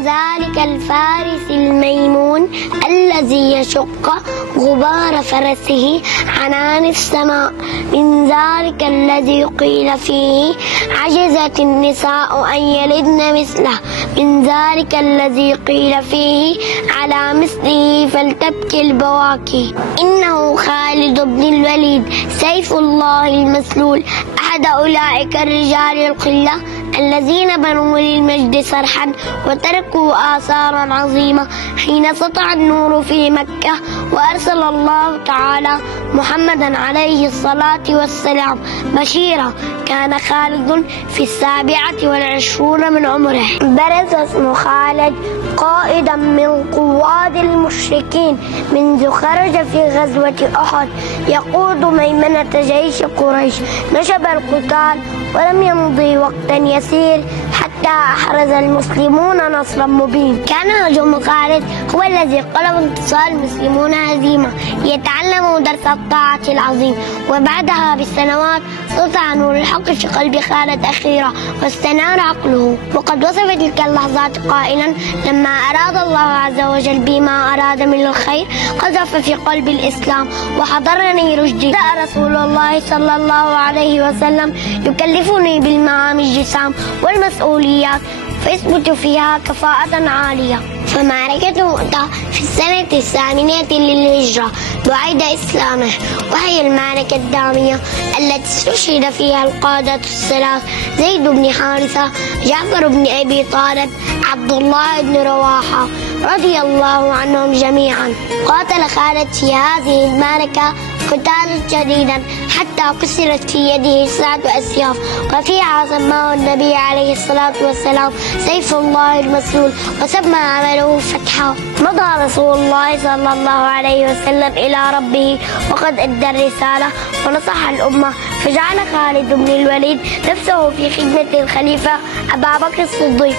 ذلك الفارس الميمون الذي يشق غبار فرسه عنان السماء، من ذلك الذي قيل فيه عجزت النساء أن يلدن مثله، من ذلك الذي قيل فيه على مثله فلتبكي البواكي. إنه خالد بن الوليد سيف الله المسلول، أحد أولئك الرجال القلة الذين بنوا للمجد صرحا وتركوا آثارا عظيمة حين سطع النور في مكة وأرسل الله تعالى محمدا عليه الصلاة والسلام بشيرا. كان خالد في 27 من عمره. برز اسم خالد قائدا من قواد المشركين منذ خرج في غزوة أحد يقود ميمنة جيش قريش. نشب القتال ولم يمضي وقتا يسير حتى أحرز المسلمون نصرا مبين. كان هجوم خالد هو الذي قلب انتصار المسلمون هزيمة يتعلموا درس الطاعة العظيم. وبعدها بسنوات سطع نور الحق في قلب خالد أخيرا واستنار عقله. وقد وصف تلك اللحظات قائلا: لما أراد الله عز وجل بما أراد من الخير قذف في قلب الإسلام وحضرني رشدي. جاء رسول الله صلى الله عليه وسلم يكلفني بالمهام الجسام والمسؤوليات فيثبت فيها كفاءة عالية. فمعركة مؤتة في السنة 8 للهجرة بعد إسلامه، وهي المعركة الدامية التي استشهد فيها القادة الثلاث: زيد بن حارثة، جعفر بن أبي طالب، عبد الله بن رواحة رضي الله عنهم جميعا. قاتل خالد في هذه المعركة قتالا شديدا حتى كسرت في يده 9 أسياف، وفيها سماه النبي عليه الصلاة والسلام سيف الله المسلول، وسمى عمله فتحا. مضى رسول الله صلى الله عليه وسلم إلى ربه وقد أدى الرسالة ونصح الأمة، فجعل خالد بن الوليد نفسه في خدمة الخليفة أبا بكر الصديق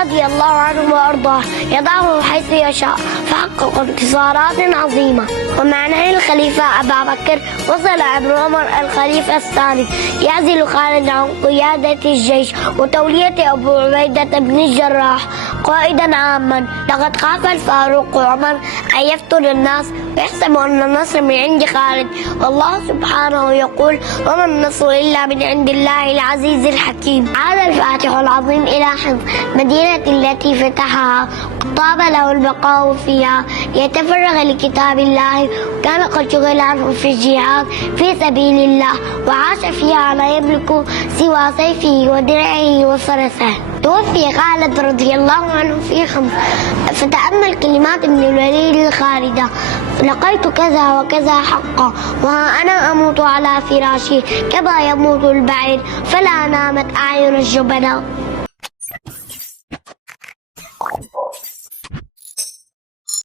رضي الله عنه وأرضاه، يضعه حيث يشاء فحقق انتصارات عظيمة. ومع نهي الخليفة أبا بكر وصل أمر عمر الخليفة الثاني يعزل خالد عن قيادة الجيش وتولية أبو عبيدة بن الجراح قائدا عاما. لقد خاف الفاروق عمر أن يفتن الناس ويحسب أن النصر من عند خالد، والله سبحانه يقول: وما النصر إلا من عند الله العزيز الحكيم. عاد الفاتح العظيم إلى حفظ مدينة التي فتحها طاب له البقاء فيها يتفرغ لكتاب الله، وكان قد شغل عنه في الجهاد في سبيل الله وعاش فيها لا يملك سوى سيفه ودرعه وفرسه. توفي خالد رضي الله عنه في 5. فتأمل كلمات ابن الوليد الخالدة: لقيت كذا وكذا حقا، وها أنا أموت على فراشي كما يموت البعير، فلا نامت أعين الجبناء.